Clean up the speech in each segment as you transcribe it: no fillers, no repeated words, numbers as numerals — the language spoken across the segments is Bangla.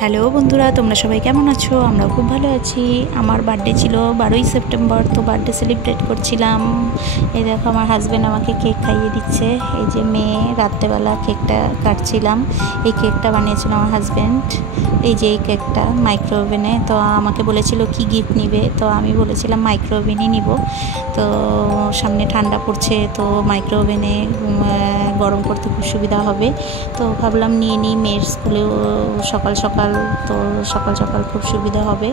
হ্যালো বন্ধুরা, তোমরা সবাই কেমন আছো? আমরাও খুব ভালো আছি। আমার বার্থডে ছিল 12ই সেপ্টেম্বর, তো বার্থডে সেলিব্রেট করছিলাম। এই দেখো আমার হাজব্যান্ড আমাকে কেক খাইয়ে দিচ্ছে। এই যে মেয়ে, রাত্রেবেলা কেকটা কাটছিলাম। এই কেকটা বানিয়েছিল আমার হাজব্যান্ড। এই যে এই কেকটা মাইক্রো ওভেনে। তো আমাকে বলেছিল কি গিফট নিবে, তো আমি বলেছিলাম মাইক্রো ওভেনই নিব। তো সামনে ঠান্ডা পড়ছে, তো মাইক্রো ওভেনে গরম করতে খুব সুবিধা হবে। তো ভাবলাম নিয়ে নিই, মেয়ের স্কুলেও সকাল সকাল, তো সকাল সকাল খুব সুবিধা হবে।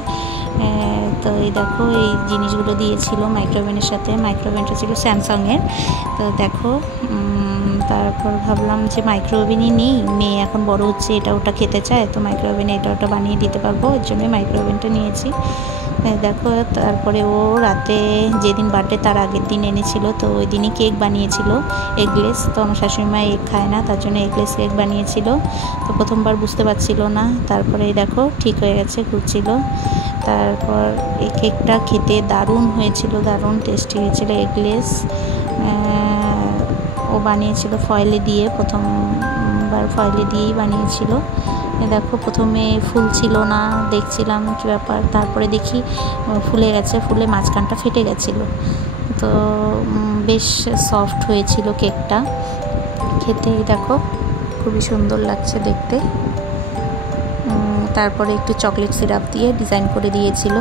তো এই দেখো এই জিনিসগুলো দিয়েছিল মাইক্রোওভেনের সাথে। মাইক্রোওভেনটা ছিল স্যামসাংয়ের। তো দেখো তারপর ভাবলাম যে মাইক্রোওভেনই নিই, মেয়ে এখন বড় হচ্ছে, এটা ওটা খেতে চায়, তো মাইক্রোওভেনে এটা ওটা বানিয়ে দিতে পারবো, এর জন্যই মাইক্রোওভেনটা নিয়েছি। দেখো তারপরে ও রাতে যেদিন বার্থডে তার আগের দিন এনেছিল, তো ওই দিনই কেক বানিয়েছিল এগলেস। তো আমার শাশুড়িমা এগ খায় না, তার জন্য এগলেস কেক বানিয়েছিল। তো প্রথমবার বুঝতে পারছিল না, তারপরে দেখো ঠিক হয়ে গেছে, ঘুরছিল। তারপর এই কেকটা খেতে দারুণ হয়েছিল, দারুণ টেস্টি হয়েছিল। এগলেস ও বানিয়েছিল ফয়েলে দিয়ে, প্রথমবার ফয়েলে দিয়েই বানিয়েছিল। দেখো প্রথমে ফুল ছিল না, দেখছিলাম কী ব্যাপার, তারপরে দেখি ফুলে গেছে, ফুলে মাঝখানটা ফেটে গেছিলো। তো বেশ সফট হয়েছিল কেকটা, খেতে দেখো খুবই সুন্দর লাগছে দেখতে। তারপরে একটু চকলেট সিরাপ দিয়ে ডিজাইন করে দিয়েছিল,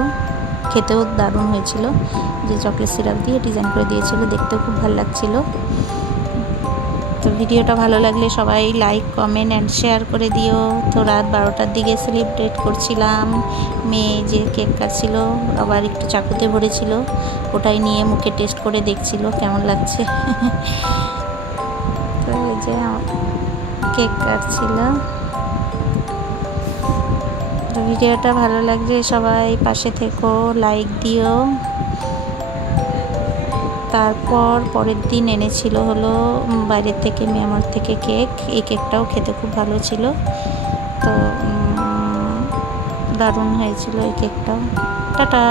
খেতেও দারুণ হয়েছিল। যে চকলেট সিরাপ দিয়ে ডিজাইন করে দিয়েছিল, দেখতেও খুব ভালো লাগছিল। তো ভিডিওটা ভালো লাগলে সবাই লাইক, কমেন্ট অ্যান্ড শেয়ার করে দিও। তো রাত 12টার দিকে সেলিব্রেট করছিলাম। মেয়ে যে কেক কাটছিল, আবার একটু চাকুতে ভরেছিল, ওটাই নিয়ে মুখে টেস্ট করে দেখছিল কেমন লাগছে। তো এই যে কেক কাটছিল। তো ভিডিওটা ভালো লাগলে সবাই পাশে থেকো, লাইক দিও। তারপর পরের দিন এনেছিল হলো বাইরের থেকে, মিয়ানমার থেকে কেক। এই কেকটাও খেতে খুব ভালো ছিল, তো দারুণ হয়েছিল এই কেকটাও। টাটা।